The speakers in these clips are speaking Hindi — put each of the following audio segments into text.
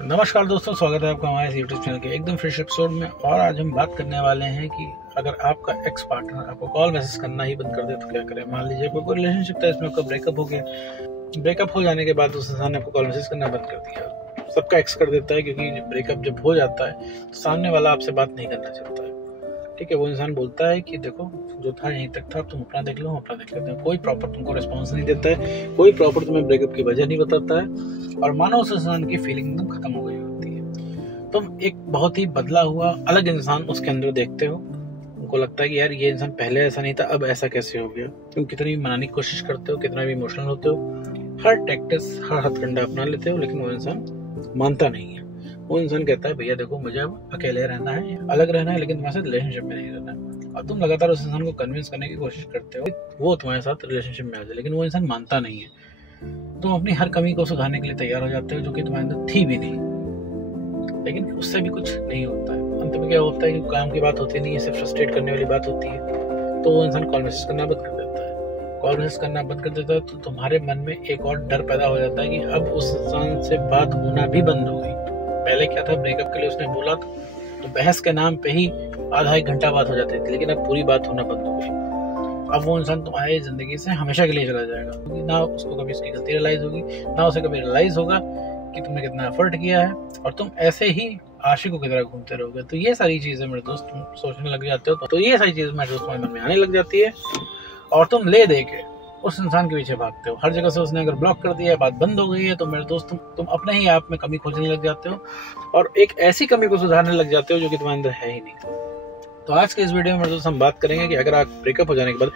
नमस्कार दोस्तों, स्वागत है आपका हमारे यूट्यूब चैनल के एकदम फ्रेश एपिसोड में। और आज हम बात करने वाले हैं कि अगर आपका एक्स पार्टनर आपको कॉल मैसेज करना ही बंद कर दे तो क्या करें। मान लीजिए कोई रिलेशनशिप था, इसमें आपका ब्रेकअप हो गया। ब्रेकअप हो जाने के बाद उस इंसान ने आपको कॉल मैसेज करना बंद कर दिया। सबका एक्स कर देता है, क्योंकि ब्रेकअप जब हो जाता है तो सामने वाला आपसे बात नहीं करना चाहता है। ठीक है, वो इंसान बोलता है कि देखो जो था यहीं तक था, तुम अपना देख लो, हम अपना देख लेते हैं। कोई प्रॉपर तुमको रिस्पॉन्स नहीं देता है, कोई प्रॉपर तुम्हें ब्रेकअप की वजह नहीं बताता है, और मानो उस इंसान की फीलिंग एकदम खत्म हो गई होती है। तुम एक बहुत ही बदला हुआ अलग इंसान उसके अंदर देखते हो। उनको लगता है कि यार ये इंसान पहले ऐसा नहीं था, अब ऐसा कैसे हो गया। तुम कितनी भी मनाने की कोशिश करते हो, कितना भी इमोशनल होते हो, हर टैक्टिक्स हर हथकंडा अपना लेते हो, लेकिन वो इंसान मानता नहीं है। वो इंसान कहता है भैया देखो मुझे अब अकेले रहना है, अलग रहना है, लेकिन तुम्हारे साथ रिलेशनशिप में नहीं रहना है। और तुम लगातार उस इंसान को कन्विंस करने की कोशिश करते हो वो तुम्हारे साथ रिलेशनशिप में आ जाए, लेकिन वो इंसान मानता नहीं है। तुम अपनी हर कमी को सुधारने के लिए तैयार हो जाते हो, जो कि तुम्हारे अंदर थी भी नहीं, लेकिन उससे भी कुछ नहीं होता है। अंत में क्या होता है कि काम की बात होती नहीं है, सिर्फ फ्रस्ट्रेट करने वाली बात होती है। तो वो इंसान कॉल मैसेज करना बंद कर देता है। कॉल मैसेज करना बंद कर देता है तो तुम्हारे मन में एक और डर पैदा हो जाता है कि अब उस इंसान से बात होना भी बंद हो गई। पहले क्या था, ब्रेकअप के लिए उसने बोला तो बहस के नाम पे ही आधा एक घंटा बात हो जाती थी, लेकिन अब पूरी बात होना बंद हो गई। अब वो इंसान तुम्हारी जिंदगी से हमेशा के लिए चला जाएगा, क्योंकि ना उसको कभी उसकी गलती रियलाइज होगी, ना उसे कभी रियलाइज होगा कि तुमने कितना एफर्ट किया है, और तुम ऐसे ही आशिकों की तरह घूमते रहोगे। तो ये सारी चीजें मेरे दोस्त तुम सोचने लग जाते हो, तो ये सारी चीजें मेरे दोस्त तुम्हारे मन में आने लग जाती है, और तुम ले दे के उस इंसान के पीछे भागते हो। हर जगह से उसने अगर ब्लॉक कर दिया है, बात बंद हो गई है, तो मेरे दोस्त तुम अपने ही आप में कमी खोजने लग जाते हो, और एक ऐसी कमी को सुधारने लग जाते हो जो कि तुम्हारे अंदर है ही नहीं। तो आज के इस वीडियो में मेरे दोस्त हम बात करेंगे कि अगर आप ब्रेकअप हो जाने के बाद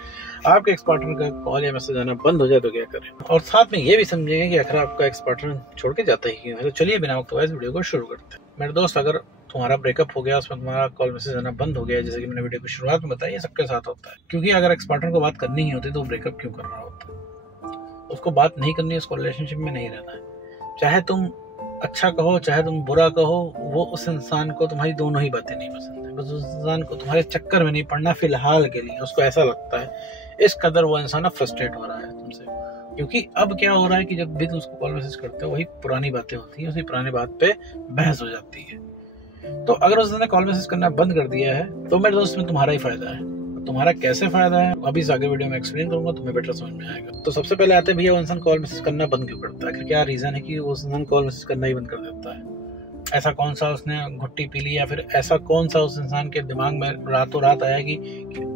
आपके एक्स पार्टनर का कॉल या मैसेज आना बंद हो जाए तो क्या करें, और साथ में ये भी समझेंगे कि अगर आपका एक्स पार्टनर छोड़ के जाता ही क्यों है। तो चलिए बिना वक्त इस वीडियो को शुरू करते हैं। मेरे दोस्त, अगर तुम्हारा ब्रेकअप हो गया, उसमें तुम्हारा कॉल मैसेज आना बंद हो गया, जैसे कि मैंने वीडियो की शुरुआत में बताया, ये सबके साथ होता है। क्योंकि अगर एक्स पार्टनर को बात करनी ही होती तो ब्रेकअप क्यों कर रहा होता। उसको बात नहीं करनी है, उसको रिलेशनशिप में नहीं रहना है। चाहे तुम अच्छा कहो चाहे तुम बुरा कहो, वो उस इंसान को तुम्हारी दोनों ही बातें नहीं पसंद है। बस उस इंसान को तुम्हारे चक्कर में नहीं पड़ना फिलहाल के लिए। उसको ऐसा लगता है इस कदर वो इंसान अब फ्रस्ट्रेट हो रहा है तुमसे, क्योंकि अब क्या हो रहा है कि जब भी तुम उसको कॉल मैसेज करते हो वही पुरानी बातें होती हैं, उसी पुरानी बात पे बहस हो जाती है। तो अगर उसने कॉल मैसेज करना बंद कर दिया है तो मेरे दोस्त में तुम्हारा ही फायदा है। तुम्हारा कैसे फायदा है अभी इस आगे वीडियो में एक्सप्लेन करूंगा, तुम्हें बेटर समझ में आएगा। तो सबसे पहले आते हैं भैया वो इंसान कॉल मैसेज करना बंद क्यों करता है, क्या रीजन है कि वो इंसान कॉल मैसेज करना ही बंद कर देता है। ऐसा कौन सा उसने घुट्टी पी ली, या फिर ऐसा कौन सा उस इंसान के दिमाग में रातों रात आया कि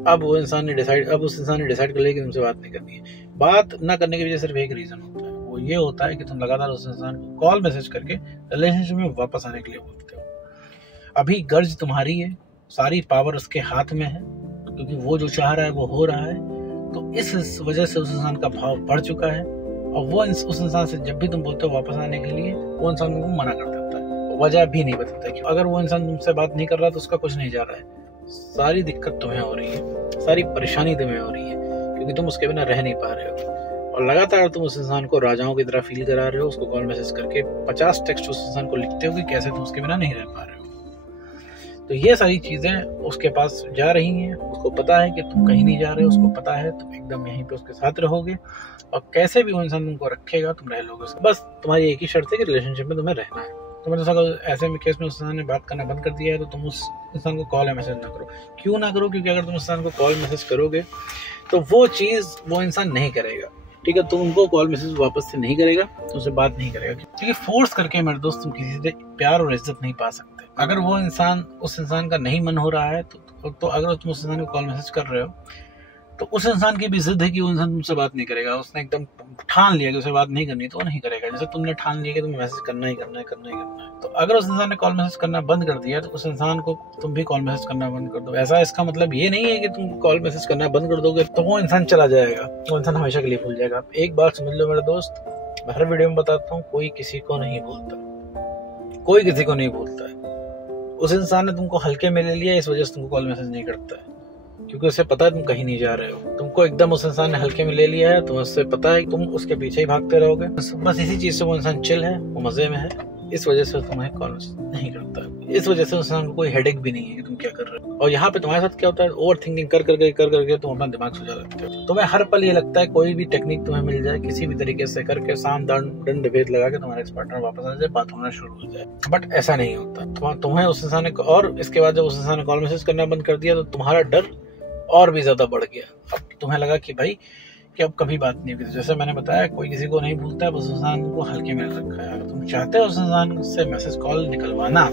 अब उस इंसान ने डिसाइड कर लिया कि तुमसे बात नहीं करनी है। बात ना करने के पीछे सिर्फ एक रीजन होता है, वो ये होता है कि तुम लगातार उस इंसान को कॉल मैसेज करके रिलेशनशिप में वापस आने के लिए बोलते हो। अभी गर्ज तुम्हारी है, सारी पावर उसके हाथ में है, क्योंकि वो जो चाह रहा है वो हो रहा है। तो इस वजह से उस इंसान का भाव बढ़ चुका है, और वो उस इंसान से जब भी तुम बोलते हो वापस आने के लिए, वो इंसान तुमको मना कर देता है, वजह भी नहीं बताता है। अगर वो इंसान तुमसे बात नहीं कर रहा तो उसका कुछ नहीं जा रहा है। सारी दिक्कत तुम्हें हो रही है, सारी परेशानी तुम्हें हो रही है, क्योंकि तुम उसके बिना रह नहीं पा रहे हो, और लगातार तुम उस इंसान को राजाओं की तरह फील करा रहे हो। उसको कॉल मैसेज करके 50 टेक्स्ट उस इंसान को लिखते हो कि कैसे तुम उसके बिना नहीं रह पा रहे हो। तो ये सारी चीजें उसके पास जा रही हैं। उसको पता है कि तुम कहीं नहीं जा रहे हो, उसको पता है तुम एकदम यहीं पे उसके साथ रहोगे, और कैसे भी वो इंसान तुमको रखेगा तुम रह लोगे। बस तुम्हारी एक ही शर्त है कि रिलेशनशिप में तुम्हें रहना है। तो मतलब अगर ऐसे में केस में उस इंसान ने बात करना बंद कर दिया है तो तुम उस इंसान को कॉल या मैसेज ना करो। क्यों ना करो, क्योंकि अगर तुम उस इंसान को कॉल मैसेज करोगे तो वो चीज वो इंसान नहीं करेगा। ठीक है, तुम उनको कॉल मैसेज वापस से नहीं करेगा, तुमसे बात नहीं करेगा, क्योंकि फोर्स करके मेरे दोस्त तुम किसी से प्यार और इज्जत नहीं पा सकते। अगर वो इंसान उस इंसान का नहीं मन हो रहा है तो अगर तुम उस इंसान को कॉल मैसेज कर रहे हो तो उस इंसान की भी जिद है कि वो इंसान तुमसे बात नहीं करेगा। उसने एकदम ठान लिया कि उसे बात नहीं करनी, तो वो नहीं करेगा। जैसे तुमने ठान लिया कि तुम्हें मैसेज करना ही करना है। तो अगर उस इंसान ने कॉल मैसेज करना बंद कर दिया तो उस इंसान को तुम भी कॉल मैसेज करना बंद कर दो। ऐसा इसका मतलब ये नहीं है कि तुम कॉल मैसेज करना बंद कर दोगे तो वो इंसान चला जाएगा, वो इंसान हमेशा के लिए भूल जाएगा। एक बात समझ लो मेरे दोस्त, मैं हर वीडियो में बताता हूँ, कोई किसी को नहीं भूलता, कोई किसी को नहीं भूलता है। उस इंसान ने तुमको हल्के में ले लिया, इस वजह से तुमको कॉल मैसेज नहीं करता है, क्योंकि उसे पता है तुम कहीं नहीं जा रहे हो। तुमको एकदम उस इंसान ने हल्के में ले लिया है, तुम्हें उससे पता है तुम उसके पीछे ही भागते रहोगे। बस इसी चीज से वो इंसान चिल है, वो मजे में है, इस वजह से तुम्हें कॉल मैसेज नहीं करता है। इस वजह से उस इंसान को कोई हेडेक भी नहीं है कि तुम क्या कर रहे हो। और यहाँ पे तुम्हारे साथ क्या होता है, ओवर थिंकिंग कर करके तुम अपना दिमाग सुझा देते हो। तुम्हें हर पल ये लगता है कोई भी टेक्निक तुम्हें मिल जाए, किसी भी तरीके से करके साम दंड भेद लगा के तुम्हारे पार्टनर वापस आ जाए, बात होना शुरू हो जाए। बट ऐसा नहीं होता। तुम्हें उस इंसान ने, और इसके बाद जब उस इंसान ने कॉल मैसेज करना बंद कर दिया तो तुम्हारा डर और भी ज्यादा बढ़ गया। अब तुम्हें लगा कि भाई कि अब कभी बात नहीं होगी। जैसे मैंने बताया, कोई किसी को नहीं भूलता है, बस इंसान को हल्के में रखा है। अगर तुम चाहते हो उस इंसान से मैसेज कॉल निकलवाना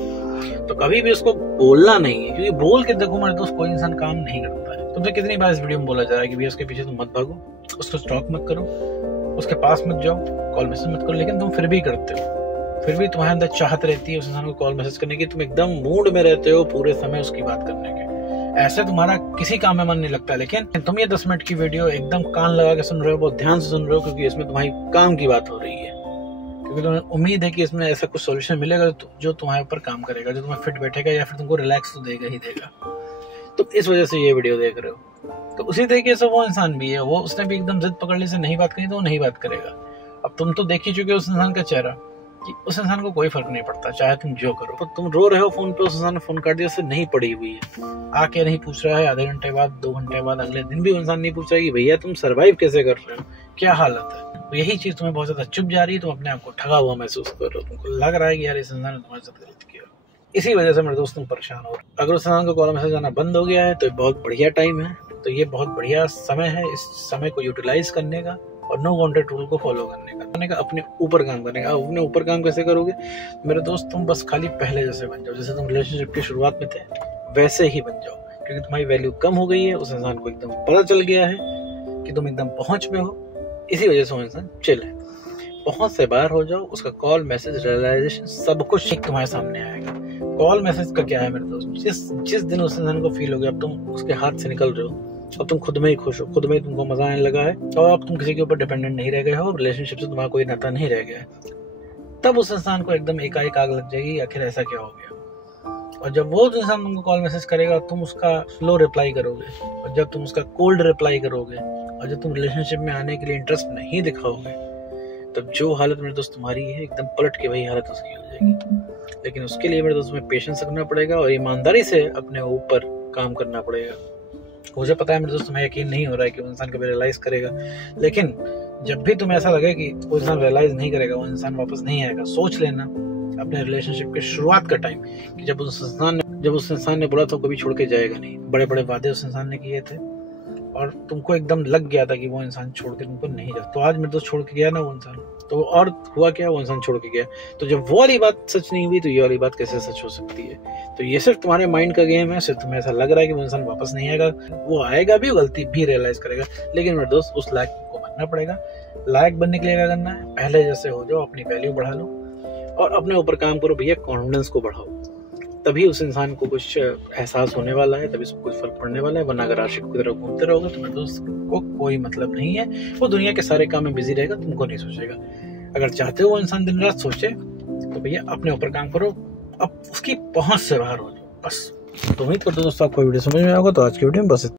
तो कभी भी उसको बोलना नहीं है, क्योंकि बोल के देखो मेरे दोस्त कोई इंसान काम नहीं करता है। तुमसे कितनी बार इस वीडियो में बोला जा रहा है कि भैया उसके पीछे तुम मत भागो, उसको स्टॉक मत करो, उसके पास मत जाओ, कॉल मैसेज मत करो, लेकिन तुम फिर भी करते हो। फिर भी तुम्हारे अंदर चाहत रहती है उस इंसान को कॉल मैसेज करने की, तुम एकदम मूड में रहते हो पूरे समय उसकी बात करने के। ऐसे तुम्हारा किसी काम में मन नहीं लगता, लेकिन तुम ये 10 मिनट की वीडियो एकदम कान लगा के सुन रहे हो, बहुत ध्यान से सुन रहे हो, क्योंकि इसमें तुम्हारी काम की बात हो रही है। क्योंकि तुम्हें उम्मीद है कि इसमें ऐसा कुछ सॉल्यूशन मिलेगा जो तुम्हारे ऊपर काम करेगा, जो तुम्हें फिट बैठेगा या फिर तुमको रिलैक्स तो देगा ही देगा। तो इस वजह से ये वीडियो देख रहे हो। तो उसी तरीके से वो इंसान भी है, वो उसने भी एकदम जिद पकड़ ली से नहीं बात करी तो वो नहीं बात करेगा। अब तुम तो देख ही चुके हो उस इंसान का चेहरा कि उस इंसान को कोई फर्क नहीं पड़ता, चाहे तुम जो करो। तो तुम रो रहे हो फोन पे, उस इंसान ने फोन काट दिया, उससे नहीं पड़ी हुई है, आके नहीं पूछ रहा है, आधे घंटे बाद 2 घंटे बाद अगले दिन भी इंसान नहीं पूछा कि भैया तुम सर्वाइव कैसे कर रहे हो, क्या हालत है। तो यही चीज तुम्हें बहुत ज्यादा चुप जा रही है, तुम अपने आप को ठगा हुआ महसूस कर रहे हो, तुमको लग रहा है कि यार इस इंसान ने तुम्हारे साथ गलत किया। इसी वजह से मेरे दोस्त तुम परेशान हो। अगर उस इंसान को कॉल मैसेज आना बंद हो गया है तो बहुत बढ़िया टाइम है, तो ये बहुत बढ़िया समय है इस समय को यूटिलाइज करने का और नो वांटेड रूल को फॉलो करने का, अपने ऊपर काम करने का। अपने ऊपर काम कैसे करोगे मेरे दोस्त, तुम बस खाली पहले जैसे बन जाओ, जैसे तुम रिलेशनशिप की शुरुआत में थे वैसे ही बन जाओ। क्योंकि तुम्हारी वैल्यू कम हो गई है, उस इंसान को एकदम पता चल गया है कि तुम एकदम पहुंच में हो, इसी वजह से वो इंसान चिल है। पहुंच से बाहर हो जाओ, उसका कॉल मैसेज रियलाइजेशन सब कुछ एक तुम्हारे सामने आएगा। कॉल मैसेज का क्या है मेरे दोस्त, जिस दिन उस इंसान को फील हो गया अब तुम उसके हाथ से निकल रहे हो, अब तुम खुद में ही खुश हो, खुद में ही तुमको मजा आने लगा है और अब तुम किसी के ऊपर डिपेंडेंट नहीं रह गए हो, रिलेशनशिप से तुम्हारा कोई नाता नहीं रह गया है, तब उस इंसान को एकदम एकाएक आग लग जाएगी आखिर ऐसा क्या हो गया। और जब वो इंसान तुमको कॉल मैसेज करेगा तुम उसका स्लो रिप्लाई करोगे, और जब तुम उसका कोल्ड रिप्लाई करोगे, और जब तुम रिलेशनशिप में आने के लिए इंटरेस्ट नहीं दिखाओगे, तब जो हालत मेरे दोस्त तुम्हारी है एकदम पलट के वही हालत उसकी हो जाएगी। लेकिन उसके लिए मेरे दोस्त में पेशेंस रखना पड़ेगा और ईमानदारी से अपने ऊपर काम करना पड़ेगा। मुझे पता है मेरे दोस्त तुम्हें यकीन नहीं हो रहा है कि वो इंसान कभी रियलाइज करेगा, लेकिन जब भी तुम्हें ऐसा लगे कि वो इंसान रियलाइज नहीं करेगा, वो इंसान वापस नहीं आएगा, सोच लेना अपने रिलेशनशिप के शुरुआत का टाइम कि जब उस इंसान ने बोला था कभी छोड़ के जाएगा नहीं। बड़े बड़े वादे उस इंसान ने किए थे और तुमको एकदम लग गया था कि वो इंसान छोड़ के तुमको नहीं जाता। तो आज मेरे दोस्त छोड़ के गया ना वो इंसान, तो और हुआ क्या, वो इंसान छोड़ के गया। तो जब वो वाली बात सच नहीं हुई तो ये वाली बात कैसे सच हो सकती है। तो ये सिर्फ तुम्हारे माइंड का गेम है, सिर्फ तुम्हें ऐसा लग रहा है कि वो इंसान वापस नहीं आएगा, वो आएगा भी, गलती भी रियलाइज करेगा। लेकिन मेरे दोस्त उस लायक को बनना पड़ेगा। लायक बनने के लिए क्या करना है, पहले जैसे हो जाओ, अपनी वैल्यू बढ़ा लो और अपने ऊपर काम करो भैया, कॉन्फिडेंस को बढ़ाओ, तभी उस इंसान को कुछ एहसास होने वाला है, तभी उसको कुछ फर्क पड़ने वाला है। वरना अगर आशिक की तरह घूमते रहोगे तो मेरे दोस्त को कोई मतलब नहीं है, वो दुनिया के सारे काम में बिजी रहेगा, तुमको नहीं सोचेगा। अगर चाहते हो वो इंसान दिन रात सोचे तो भैया अपने ऊपर काम करो, अब उसकी पहुंच से बाहर हो जाओ बस। तो उम्मीद करता हूँ दोस्तों आपको वीडियो समझ में आएगा। तो आज की वीडियो में बस